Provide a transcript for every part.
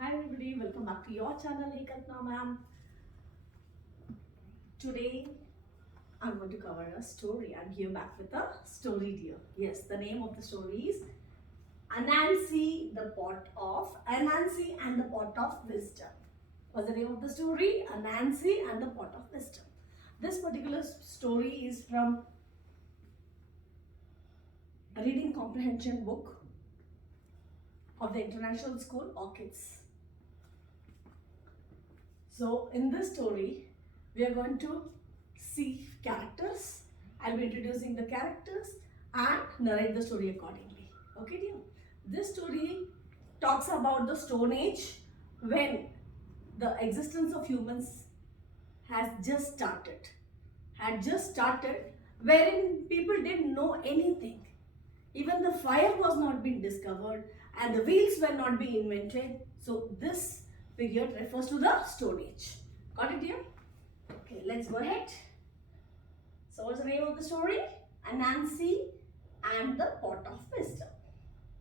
Hi everybody, welcome back to your channel. Hey Kalpana ma'am. Today I'm going to cover a story. I'm here back with a story, dear. Yes, the name of the story is Anansi and the Pot of Wisdom. What's the name of the story? Anansi and the Pot of Wisdom. This particular story is from a reading comprehension book of the International School Orchids. So in this story, we are going to see characters. I'll be introducing the characters and narrate the story accordingly. Okay, dear? This story talks about the Stone Age when the existence of humans had just started, wherein people didn't know anything. Even the fire was not being discovered and the wheels were not being invented. So this period refers to the Stone Age. Got it, dear? Okay, let's go ahead. So what's the name of the story? Anansi and the Pot of Wisdom.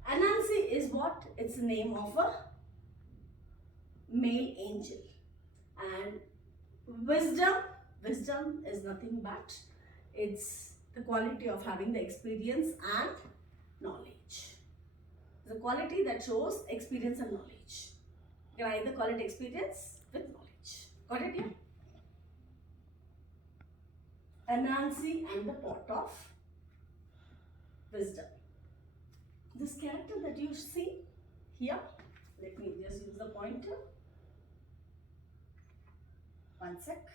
Anansi is what? It's the name of a male angel. And wisdom is nothing but it's the quality of having the experience and knowledge. The quality that shows experience and knowledge. You can either call it experience with knowledge. Got it, yeah? Anansi and the Pot of Wisdom. This character that you see here, let me just use the pointer. One sec.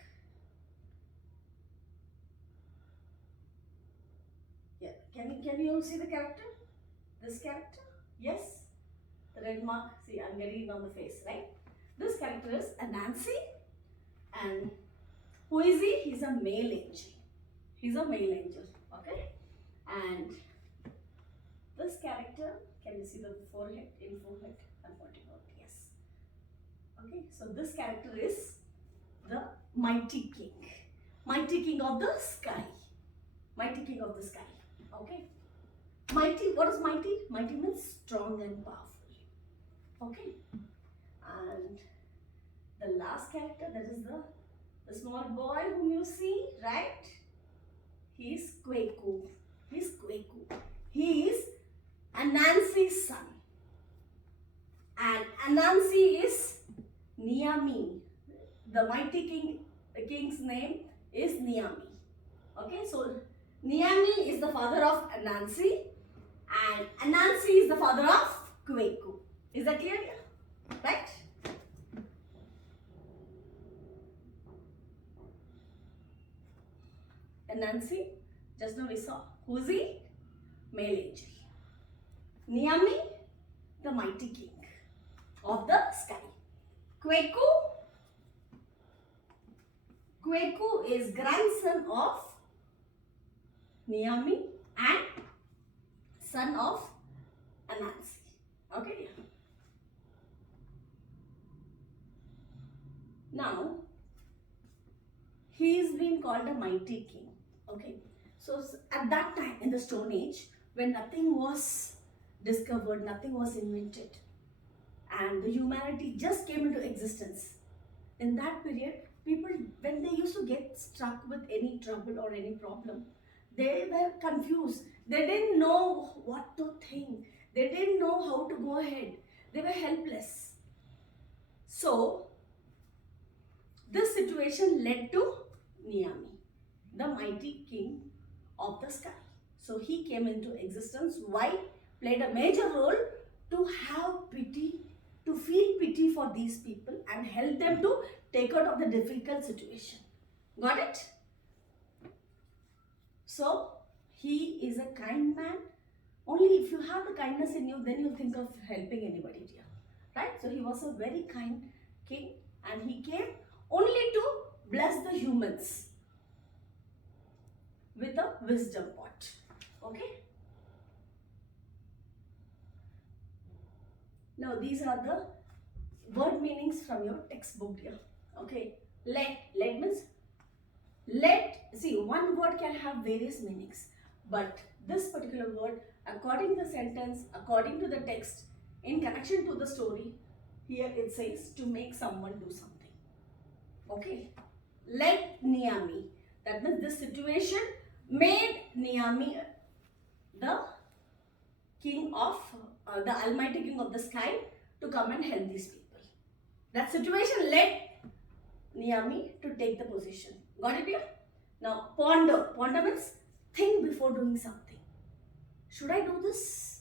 Yeah, can you see the character? This character? Yes? The red mark, see, I'm getting it on the face, right? This character is Anansi, and who is he? He's a male angel. He's a male angel, okay? And this character, can you see the forehead? In forehead, I'm pointing out, yes. Okay, so this character is the mighty king of the sky. Mighty king of the sky, okay? Mighty, what is mighty? Mighty means strong and powerful. Okay, and the last character, that is the small boy whom you see, right? He is Kweku. He is Anansi's son. And Anansi is Niami. The mighty king's name is Niami. Okay, so Niami is the father of Anansi and Anansi is the father of Kweku. Is that clear? Right? Anansi, just now we saw. Who's he? Male angel. Niami, the mighty king of the sky. Kweku is grandson of Niami and son of Anansi. Okay. Now, he is being called a mighty king. Okay. So, at that time in the Stone Age, when nothing was discovered, nothing was invented, and the humanity just came into existence, in that period, people, when they used to get stuck with any trouble or any problem, they were confused. They didn't know what to think. They didn't know how to go ahead. They were helpless. So, this situation led to Niami, the mighty king of the sky. So, he came into existence. Why? Played a major role to have pity, to feel pity for these people and help them to take out of the difficult situation. Got it? So, he is a kind man. Only if you have the kindness in you, then you think of helping anybody, dear. Right? So, he was a very kind king and he came only to bless the humans with a wisdom pot. Okay? Now, these are the word meanings from your textbook, dear. Okay? Let means see, one word can have various meanings, but this particular word, according to the sentence, according to the text, in connection to the story, here it says to make someone do something. Okay. Let Niami. That means this situation made Niami the king of, the almighty king of the sky to come and help these people. That situation led Niami to take the position. Got it here? Now ponder. Ponder means think before doing something. Should I do this?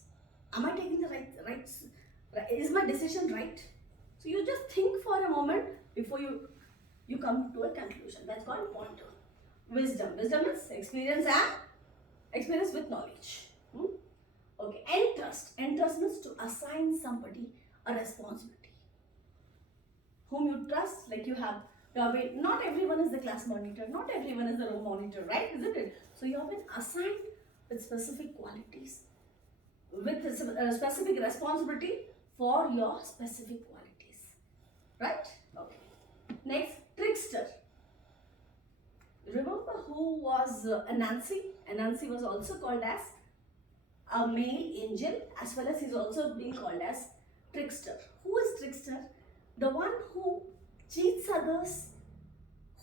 Am I taking the right? Is my decision right? So you just think for a moment before you come to a conclusion. That's called ponder. Wisdom. Wisdom is experience with knowledge. Okay. Entrust. Entrust means to assign somebody a responsibility. Whom you trust, like you have been, not everyone is the class monitor, not everyone is the room monitor, right? Isn't it? So you have been assigned with specific qualities, with a specific responsibility for your specific qualities, right? Okay. Next, trickster. Remember who was Anansi? Anansi was also called as a male angel, as well as he's also being called as trickster. Who is trickster? The one who cheats others,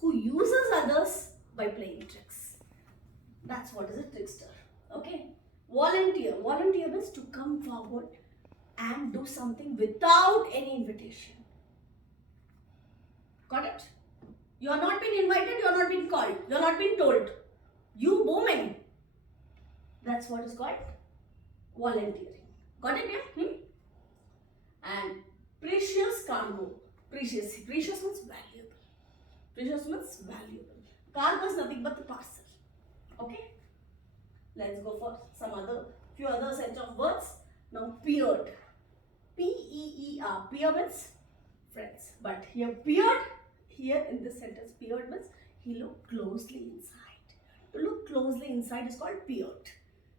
who uses others by playing tricks. That's what is a trickster. Okay. Volunteer. Volunteer means to come forward and do something without any invitation. Got it? You are not being invited, you are not being called, you are not being told. You booming. That's what is called volunteering. Got it? Yeah? And precious cargo. Precious means valuable. Precious means valuable. Cargo is nothing but the parcel. Okay? Let's go for few other sets of words. Now, peered. P-E-E-R. Peer means friends. But here, peered, here in this sentence, peered means he looked closely inside. To look closely inside is called peered.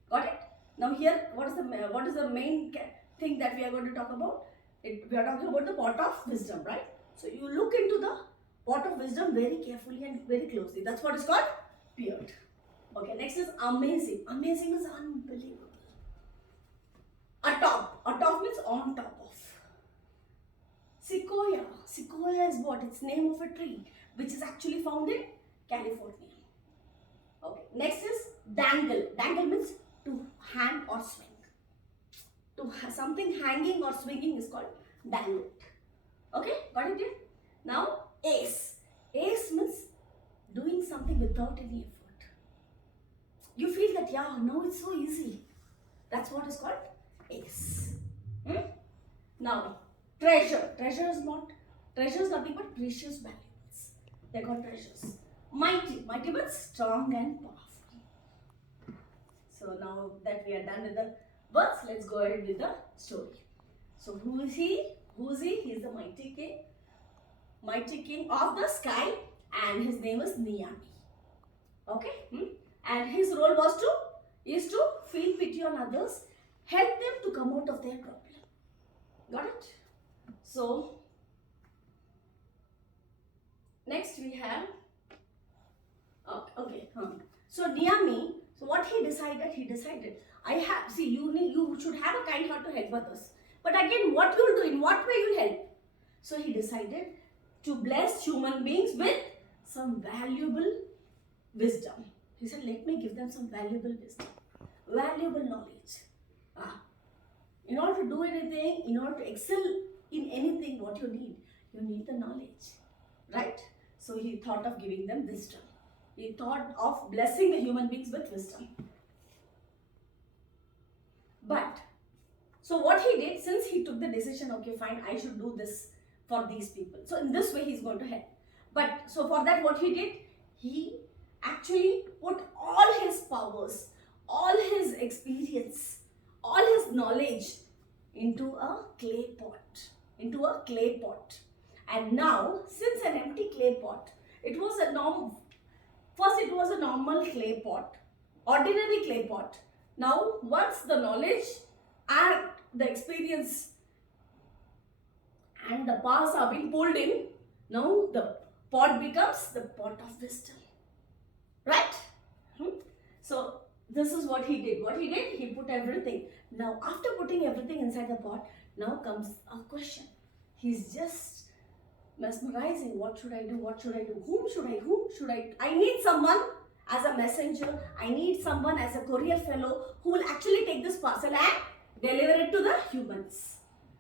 Got it? Now here, what is the main thing that we are going to talk about? We are talking about the pot of wisdom, right? So you look into the pot of wisdom very carefully and very closely. That's what is called peered. Okay, next is amazing. Amazing is unbelievable. Atop. Atop means on top of. Sequoia. Sequoia is what? It's name of a tree, which is actually found in California. Okay, next is dangle. Dangle means to hang or swing. To something hanging or swinging is called dangle. Okay, got it? Now, ace. Ace means doing something without any effort. You feel that, yeah, now it's so easy. That's what is called ace. Now, treasure. Treasure is nothing but precious valuables. They are called treasures. Mighty. Mighty means strong and powerful. So now that we are done with the words, let's go ahead with the story. So who is he? Who is he? He is the mighty king of the sky, and his name is Niami. Okay? And his role is to feel pity on others, help them to come out of their problem. Got it? So next we have So Niami, so what he decided, you should have a kind heart to help others. But again, what you will do, in what way you will help? So he decided to bless human beings with some valuable wisdom. He said, let me give them some valuable wisdom, valuable knowledge. In order to do anything, in order to excel in anything, what you need the knowledge, right? So he thought of giving them wisdom. He thought of blessing the human beings with wisdom. But, so what he did, since he took the decision, okay, fine, I should do this for these people. So in this way, he's going to help. But, so for that, what he did, he actually put all his powers, all his experience, all his knowledge into a clay pot. And now, since an empty clay pot, it was a normal clay pot, ordinary clay pot. Now, once the knowledge and the experience and the powers are being pulled in, now the pot becomes the pot of wisdom. Right? So, this is what he did. He put everything. Now, after putting everything inside the pot, now comes a question. He's just mesmerizing. What should I do? What should I do? Whom should I? I need someone as a messenger. I need someone as a courier fellow who will actually take this parcel and deliver it to the humans.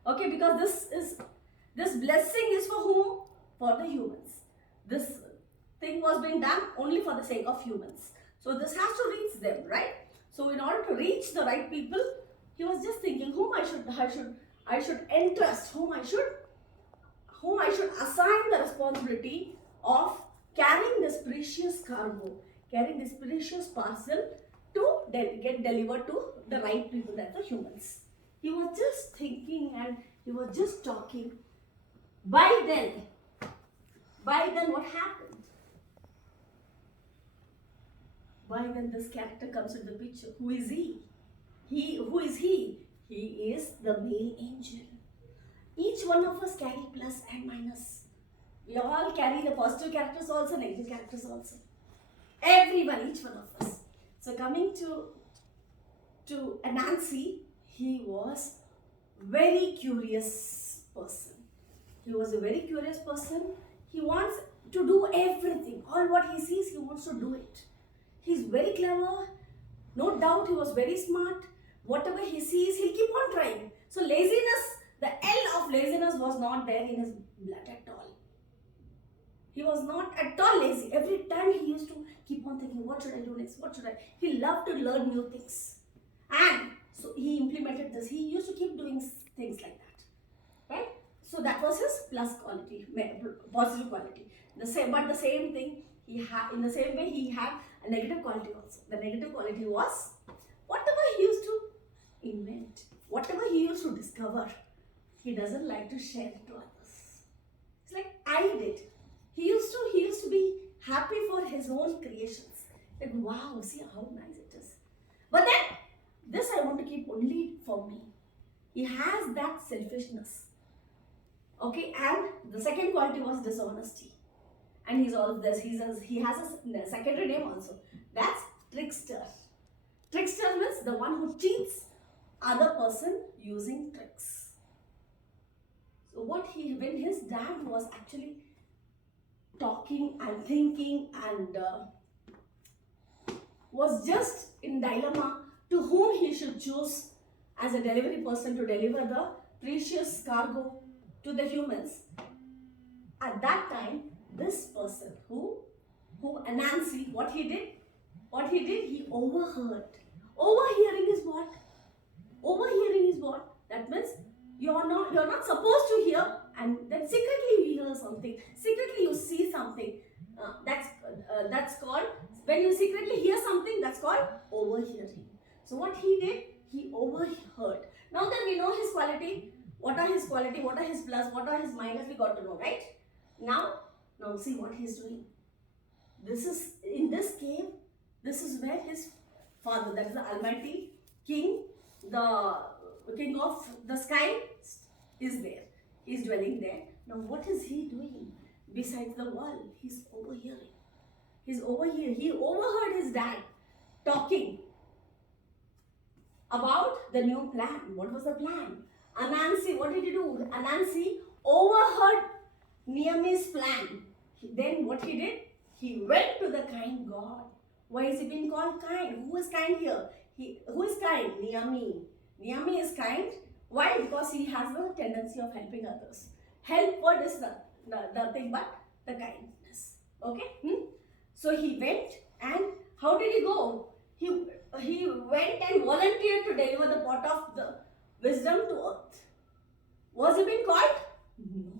Okay, because this blessing is for whom? For the humans. This thing was being done only for the sake of humans. So this has to reach them, right? So in order to reach the right people, he was just thinking whom I should entrust, whom I should assign the responsibility of carrying this precious cargo, carrying this precious parcel to get delivered to the right people, that's the humans. He was just thinking and he was just talking. By then what happened? By then this character comes into the picture. Who is he? Who is he? He is the male angel. Each one of us carry plus and minus. We all carry the positive characters also, negative characters also. Everyone, each one of us. So coming to Anansi, he was very curious person. He was a very curious person. He wants to do everything. All what he sees, he wants to do it. He's very clever. No doubt he was very smart. Whatever he sees, he'll keep on trying. So laziness, the L of laziness was not there in his blood at all. He was not at all lazy. Every time he used to keep on thinking, what should I do next? What should I? He loved to learn new things. And so he implemented this. He used to keep doing things like that. Right? So that was his plus quality, positive quality. But the same thing, in the same way, he had a negative quality also. The negative quality was whatever he used to invent, whatever he used to discover, he doesn't like to share it to others. It's like I did. He used to be happy for his own creations. Like, wow, see how nice it is. But then, this I want to keep only for me. He has that selfishness. Okay, and the second quality was dishonesty. And he's all this. He has a secondary name also. That's trickster. Trickster means the one who cheats other person using tricks. So when his dad was actually talking and thinking and was just in dilemma to whom he should choose as a delivery person to deliver the precious cargo to the humans. At that time, this person Anansi, what he did, he overheard. Overhearing is what? That means you're not supposed to hear, and then secretly you hear something. Secretly you see something. That's called, when you secretly hear something, that's called overhearing. So what he did, he overheard. Now that we know his quality, what are his quality, what are his plus, what are his minus, we got to know, right? Now see what he's doing. This is, in this cave, this is where his father, that is the Almighty King, the King of the sky, is there. He's dwelling there. Now what is he doing? Besides the wall, he's overhearing. He overheard his dad talking about the new plan. What was the plan? Anansi, what did he do? Anansi overheard Niami's plan. Then what he did? He went to the kind God. Why is he being called kind? Who is kind here? Who is kind? Niami. Niami is kind. Why? Because he has the tendency of helping others. Help, what is nothing but the kindness. Okay? So he went, and how did he go? He went and volunteered to deliver the pot of the wisdom to earth. Was he being called? No.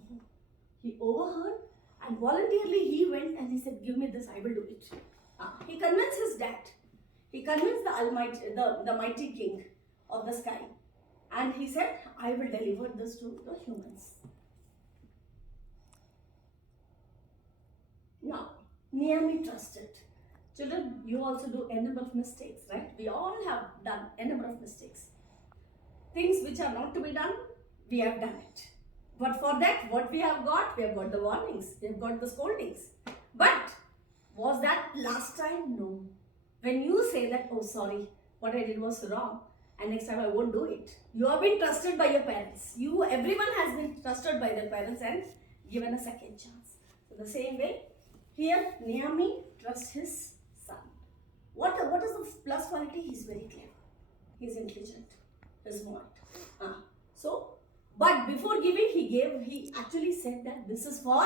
He overheard, and voluntarily he went and he said, give me this, I will do it. He convinced his dad. He convinced the Almighty, the mighty king of the sky. And he said, I will deliver this to the humans. Now, Niami trusted. Children, you also do a number of mistakes, right? We all have done a number of mistakes. Things which are not to be done, we have done it. But for that, what we have got the warnings, we have got the scoldings. But was that last time? No. When you say that, oh sorry, what I did was wrong, and next time I won't do it. You have been trusted by your parents. Everyone has been trusted by their parents and given a second chance. So the same way, here Naomi trusts his son. What is the plus quality? He's very clever. He's intelligent. He's smart. But before giving, he actually said that this is for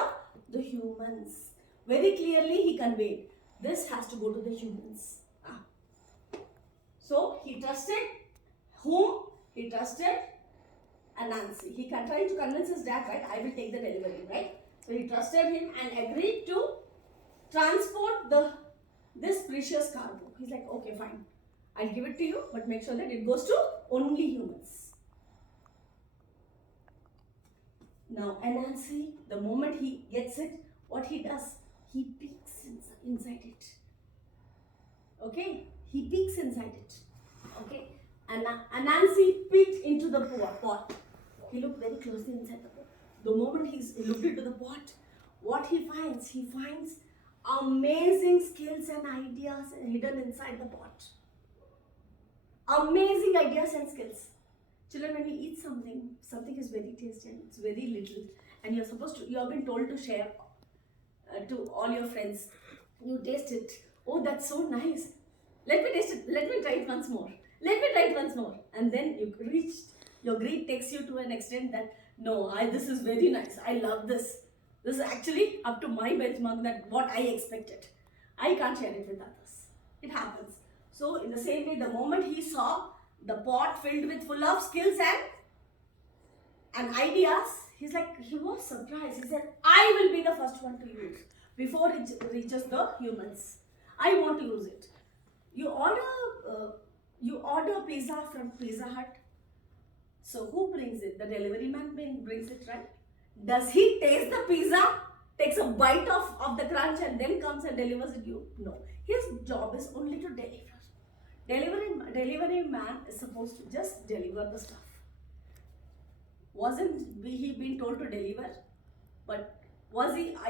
the humans. Very clearly he conveyed, this has to go to the humans. So he trusted whom? He trusted Anansi. He tried to convince his dad, right? I will take the delivery, right? So he trusted him and agreed to transport this precious cargo. He's like, okay, fine. I'll give it to you, but make sure that it goes to only humans. Now, Anansi, the moment he gets it, what he does? He peeks inside it. Okay? He peeks inside it. Okay? And Anansi peeked into the pot. He looked very closely inside the pot. The moment he looked into the pot, what he finds? He finds amazing skills and ideas hidden inside the pot. Amazing ideas and skills. Children, when you eat something is very tasty and it's very little, and you have been told to share to all your friends. You taste it. Oh, that's so nice. Let me taste it. Let me try it once more. Let me try it once more. And then your greed takes you to an extent that, no, this is very nice. I love this. This is actually up to my benchmark, that what I expected. I can't share it with others. It happens. So in the same way, the moment he saw the pot filled with full of skills and ideas, he was surprised. He said, I will be the first one to use before it reaches the humans. I want to use it. You order pizza from Pizza Hut. So who brings it? The delivery man brings it, right? Does he taste the pizza, takes a bite of the crunch and then comes and delivers it to you? No. His job is only to deliver. Delivery man is supposed to just deliver the stuff. Wasn't he been told to deliver? But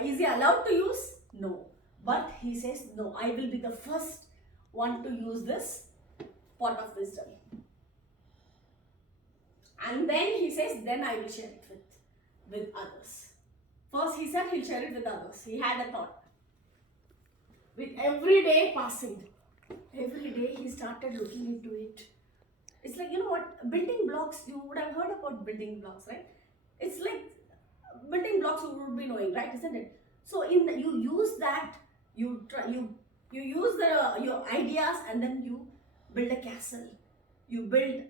is he allowed to use? No. But he says, no, I will be the first one to use this pot of wisdom. And then he says, then I will share it with others. First he said he'll share it with others. He had a thought. With every day passing, every day he started looking into it. It's like, building blocks, you would have heard about building blocks, right? It's like building blocks you would be knowing, right? Isn't it? So you use that, you use your ideas, and then you build a castle. You build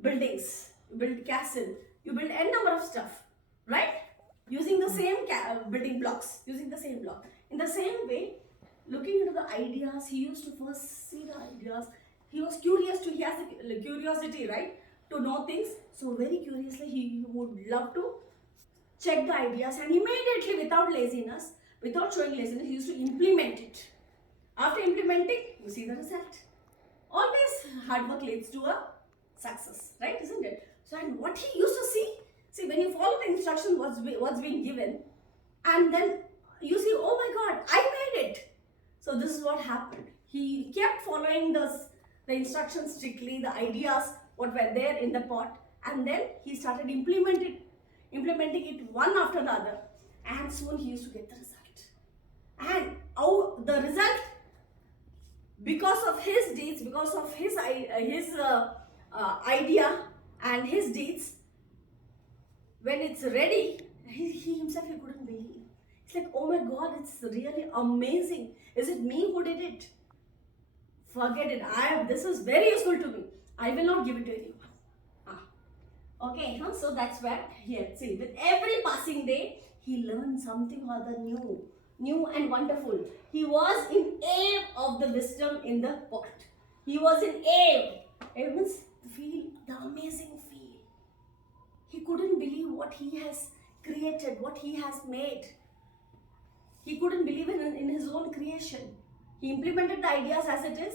buildings, you build castle, you build n number of stuff, right? Using the same building blocks, using the same block. In the same way, looking into the ideas, he used to first see the ideas. He was curious he has a curiosity, right? To know things. So very curiously, he would love to check the ideas, and immediately, without laziness, without showing laziness, he used to implement it. After implementing, you see the result. Always hard work leads to a success, right? Isn't it? So, and what he used to see, when you follow the instruction, what's being given, and then you see, oh my God, I made it. So this is what happened. He kept following the instructions strictly, the ideas, what were there in the pot, and then he started implementing it one after the other, and soon he used to get the result. And the result, because of his deeds, because of his idea and his deeds, when it's ready, he himself, he couldn't believe. It's like, oh my God, it's really amazing. Is it me who did it? Forget it. This is very useful to me. I will not give it to anyone. Okay, so that's where here. See, with every passing day, he learned something or the new and wonderful. He was in awe of the wisdom in the pot. He was in awe. Awe means the amazing feel. He couldn't believe what he has created, what he has made. He couldn't believe in his own creation. He implemented the ideas as it is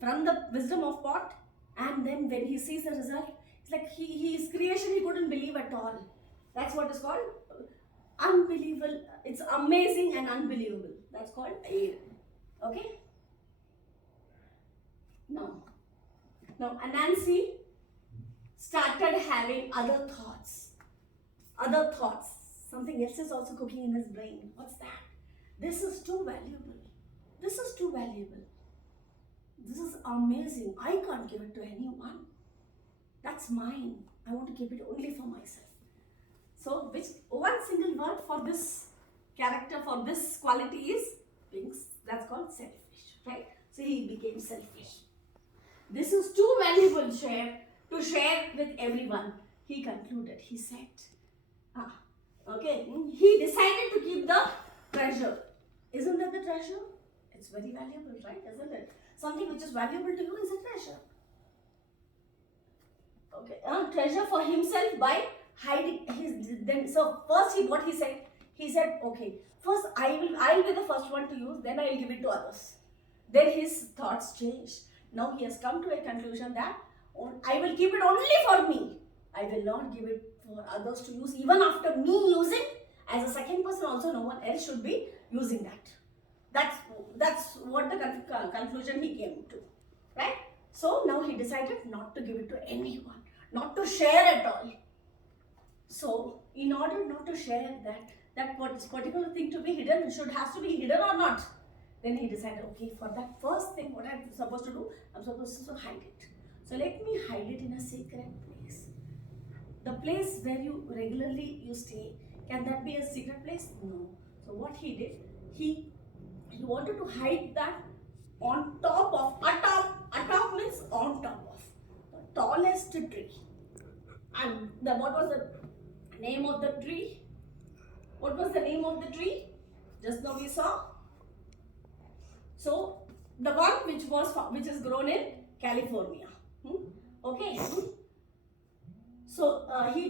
from the wisdom of pot, and then when he sees the result, it's like his creation he couldn't believe at all. That's what is called unbelievable. It's amazing and unbelievable. That's called awe. Okay? Now Now Anansi started having other thoughts. Other thoughts. Something else is also cooking in his brain. What's that? This is too valuable. This is too valuable. This is amazing. I can't give it to anyone. That's mine. I want to keep it only for myself. So, which one single word for this character, for this quality is being, that's called selfish, right? So he became selfish. This is too valuable to share with everyone. He concluded. He said, okay. He decided to keep the treasure. Isn't that the treasure? It's very valuable, right? Isn't it? Something which is valuable to you is a treasure. Okay, treasure for himself by hiding his. Then so first what he said. He said, okay, first I'll be the first one to use. Then I'll give it to others. Then his thoughts changed. Now he has come to a conclusion that I will keep it only for me. I will not give it for others to use. Even after me using, as a second person also, no one else should be using that. That's what the conclusion he came to, right? So now he decided not to give it to anyone, not to share at all. So in order not to share that particular thing to be hidden, has to be hidden or not. Then he decided, okay, for that first thing, what I'm supposed to do, I'm supposed to hide it. So let me hide it in a sacred place. The place where you regularly stay, can that be a secret place? No. So what he did, he wanted to hide that on top of, atop means on top of the tallest tree. And what was the name of the tree? What was the name of the tree? Just now we saw. So the one which is grown in California. Okay. So he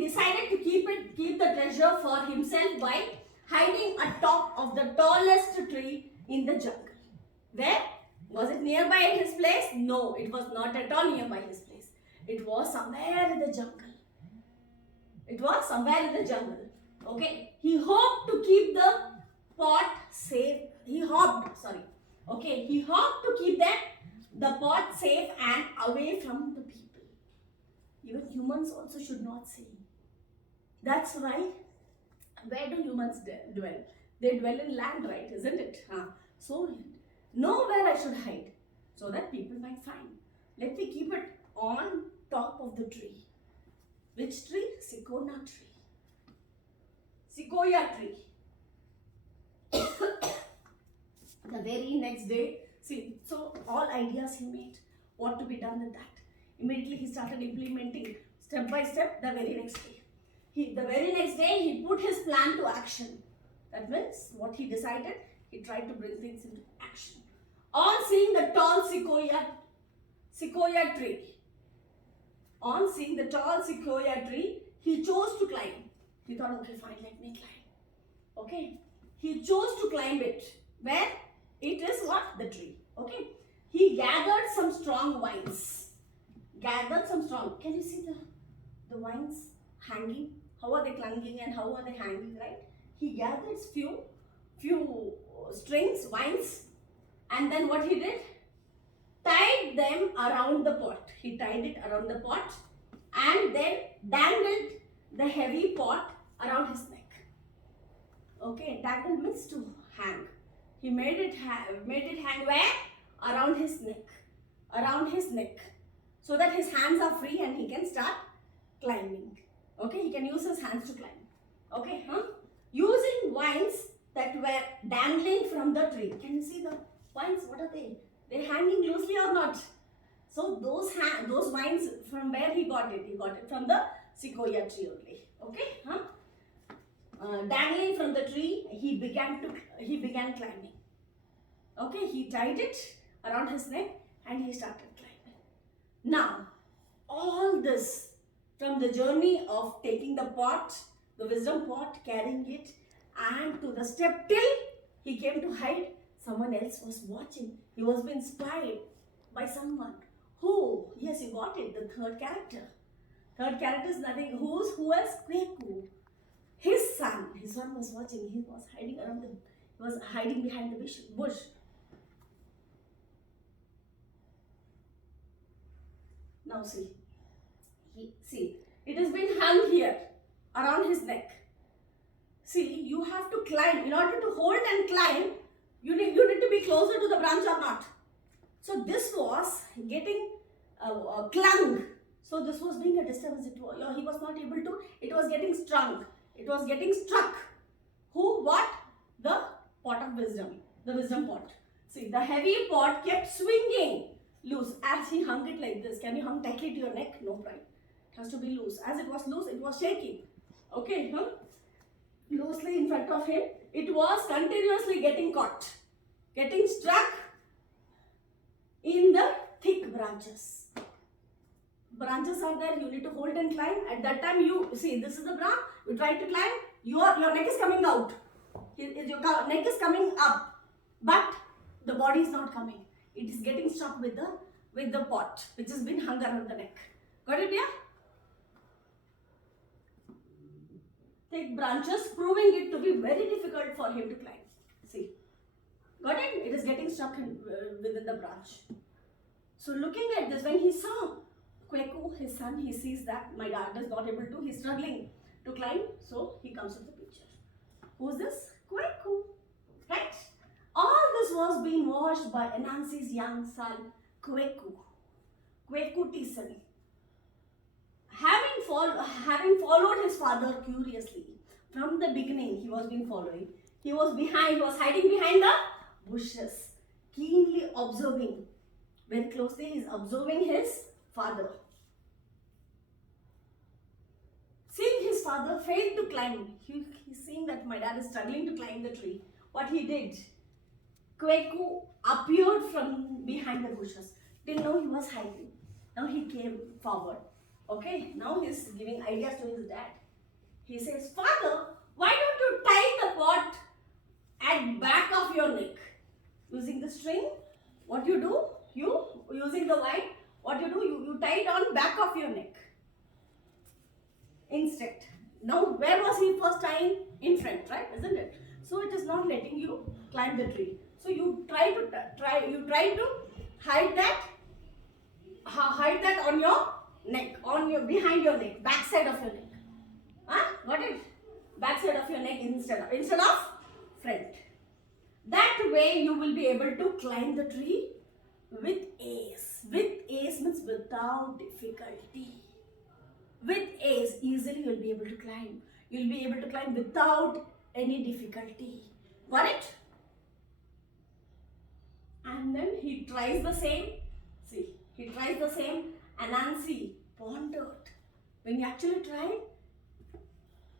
decided to keep the treasure for himself by hiding atop of the tallest tree in the jungle. Where? Was it nearby his place? No, it was not at all nearby his place. It was somewhere in the jungle. It was somewhere in the jungle. Okay. He hoped to keep the pot safe. He hoped to keep the pot safe and away from the people. Even humans also should not see. That's why, where do humans dwell? They dwell in land, right? Isn't it? So, nowhere I should hide so that people might find. Let me keep it on top of the tree. Which tree? Sequoia tree. Sequoia tree. The very next day, see, so all ideas he made, what to be done with that. Immediately he started implementing step by step the very next day. The very next day he put his plan to action. That means what he decided, he tried to bring things into action. On seeing the tall sequoia tree, he chose to climb. He thought, okay, fine, let me climb. Okay, he chose to climb it. Where? It is what? The tree. Okay. He gathered some strong vines. Can you see the vines hanging? How are they clunging and how are they hanging, right? He gathered few strings, vines, and then what he did? Tied them around the pot. He tied it around the pot and then dangled the heavy pot around his neck. Okay, dangled means to hang. He made it hang where? Around his neck. So that his hands are free and he can start climbing. Okay, he can use his hands to climb. Okay, using vines that were dangling from the tree. Can you see the vines? What are they? They're hanging loosely or not? So those vines, from where he got it? He got it from the sequoia tree only. Okay, dangling from the tree, he began climbing. Okay, he tied it around his neck and he started climbing. Now, all this from the journey of taking the pot, the wisdom pot, carrying it, and to the step till he came to hide, someone else was watching. He was being spied by someone. Who? Yes, you got it, the third character. Third character is nothing. Who else? Kweku. His son was watching. He was hiding behind the bush. Now see, see, it has been hung here around his neck. See, you have to climb. In order to hold and climb, you need to be closer to the branch or not. So this was getting clung. So this was being a disturbance. He was not able to. It was getting strung. It was getting struck. Who? What? The pot of wisdom. The wisdom pot. See, the heavy pot kept swinging loose as he hung it like this. Can you hung tightly to your neck? No, right? It has to be loose. As it was loose, it was shaking. Okay, loosely in front of him. It was continuously getting caught, getting struck in the thick branches. Branches are there. You need to hold and climb. At that time, you see, this is the branch. You try to climb. Your neck is coming out. Your neck is coming up, but the body is not coming. It is getting stuck with the pot, which has been hung around the neck. Got it, yeah? Thick branches, proving it to be very difficult for him to climb. See, got it? It is getting stuck within the branch. So looking at this, when he saw Kweku, his son, he sees that my dad is not able to. He's struggling to climb, so he comes to the picture. Who's this? Kweku, right? All this was being watched by Anansi's young son, Kweku Tisan. Having followed his father curiously from the beginning, he was being following. He was hiding behind the bushes, keenly observing. Very closely, he is observing his father. Seeing his father fail to climb, he's seeing that my dad is struggling to climb the tree. What he did, Kweku appeared from behind the bushes. Till now he was hiding. Now he came forward. Okay, now he's giving ideas to his dad. He says, "Father, why don't you tie the pot at back of your neck? Using the string, what you do? Using the wire, what you do? You tie it on back of your neck. Instead." Now, where was he first tying? In front, right? Isn't it? So it is not letting you climb the tree. So you try to hide that on your neck, behind your neck, back side of your neck. Got it? Back side of your neck instead of front. That way you will be able to climb the tree with ease. With ease means without difficulty. With ease, easily you will be able to climb. You will be able to climb without any difficulty. Got it? And then he tries the same. See, he tries the same. Anansi pondered. When he actually tried,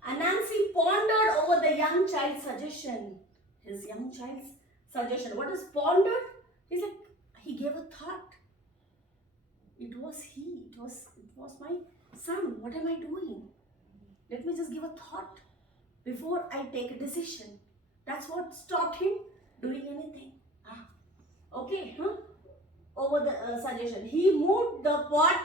Anansi pondered over the young child's suggestion. His young child's suggestion. What is pondered? He's like, he gave a thought. It was my son. What am I doing? Let me just give a thought before I take a decision. That's what stopped him doing anything. Okay, over the suggestion. He moved the pot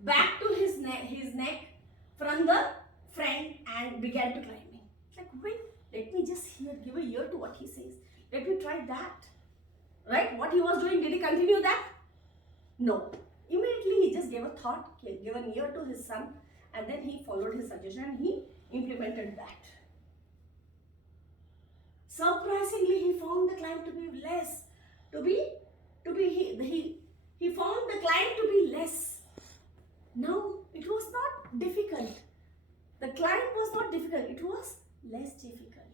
back to his neck from the front and began to climbing. Like, wait, let me just give a ear to what he says. Let me try that. Right? What he was doing, did he continue that? No. Immediately he just gave a thought, gave an ear to his son, and then he followed his suggestion and he implemented that. Surprisingly, he found the climb to be less. He found the climb to be less. Now, it was not difficult. The climb was not difficult. It was less difficult.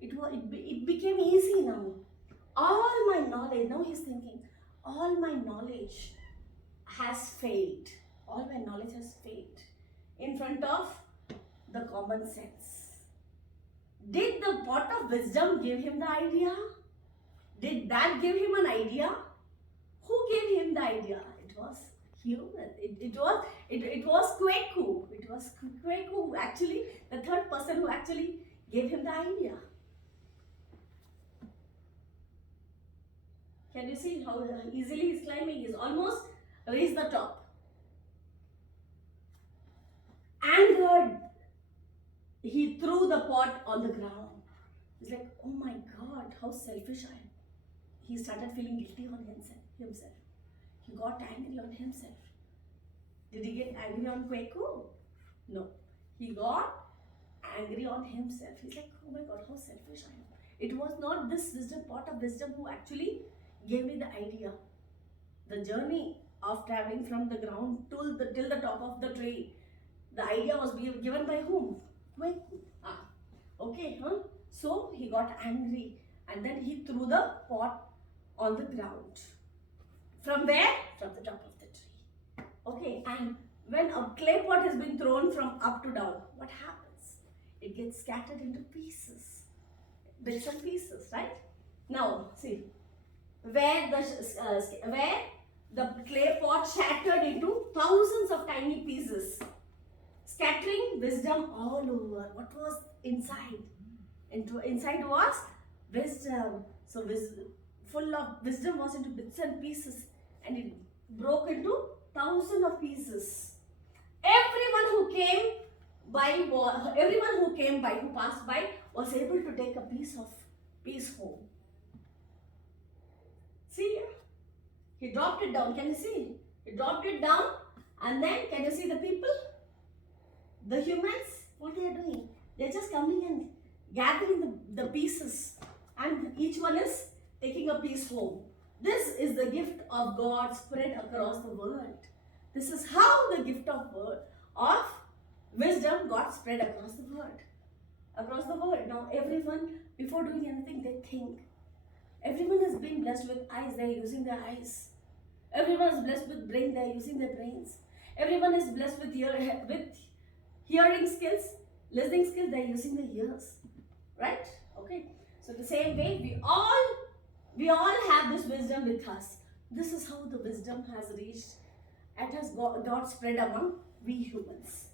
It became easy now. All my knowledge, now he's thinking, all my knowledge has failed. All my knowledge has failed in front of the common sense. Did the pot of wisdom give him the idea? Did that give him an idea? Who gave him the idea? It was human. It was Kweku. It was Kweku who actually, the third person who actually gave him the idea. Can you see how easily he's climbing? He's almost reached the top. Angered, he threw the pot on the ground. He's like, oh my God, how selfish I am. He started feeling guilty on himself. He got angry on himself. Did he get angry on Kweku? No. He got angry on himself. He's like, oh my God, how selfish I am. It was not this wisdom, pot of wisdom, who actually gave me the idea. The journey of traveling from the ground till the top of the tree. The idea was given by whom? Kweku. Okay, huh? So he got angry and then he threw the pot on the ground. From where? From the top of the tree. Okay, and when a clay pot has been thrown from up to down, what happens? It gets scattered into pieces, bits and pieces, right? Now, see, where the clay pot shattered into thousands of tiny pieces, scattering wisdom all over. What was inside? Inside was wisdom. So full of wisdom was into bits and pieces, and it broke into thousands of pieces. Everyone who came who passed by, was able to take a piece home. See, he dropped it down. Can you see? He dropped it down, and then can you see the people? The humans, what they are doing? They're just coming and gathering the pieces, and each one is taking a piece home. This is the gift of God spread across the world. This is how the gift of wisdom got spread across the world. Across the world. Now everyone, before doing anything, they think. Everyone has been blessed with eyes, they are using their eyes. Everyone is blessed with brain, they are using their brains. Everyone is blessed with hearing skills, listening skills, they are using their ears. Right? Okay. So the same way, we all have this wisdom with us. This is how the wisdom has reached and has got spread among we humans.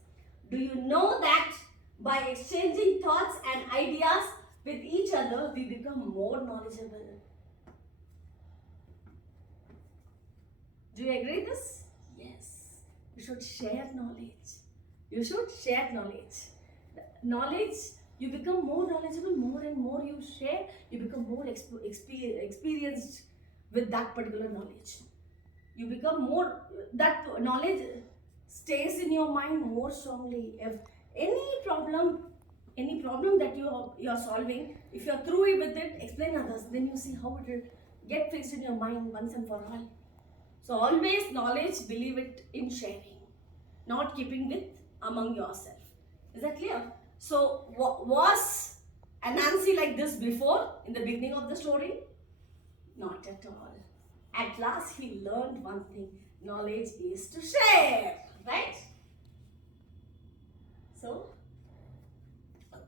Do you know that by exchanging thoughts and ideas with each other, we become more knowledgeable? Do you agree with this? Yes. You should share knowledge. You should share knowledge. Knowledge, you become more knowledgeable, more and more you share, you become more experienced with that particular knowledge. You become more, that knowledge stays in your mind more strongly. If any problem that you are solving, if you are through with it, explain others, then you see how it will get fixed in your mind once and for all. So always knowledge, believe it in sharing, not keeping it among yourself. Is that clear? So was Anansi like this before, in the beginning of the story? Not at all. At last he learned one thing. Knowledge is to share. Right? So,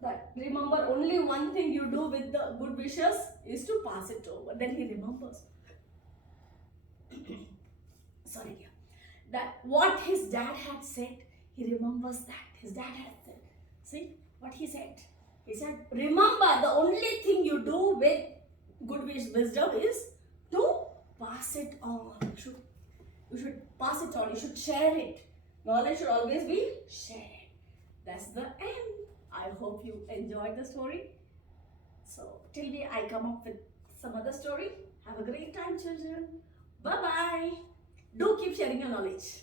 but remember, only one thing you do with the good wishes is to pass it over. Then he remembers. Sorry, dear. That what his dad had said, he remembers that. His dad had said. See what he said? He said, remember, the only thing you do with good wisdom is to pass it on. You should pass it on. You should share it. Knowledge should always be shared. That's the end. I hope you enjoyed the story. So, till I come up with some other story. Have a great time, children. Bye-bye. Do keep sharing your knowledge.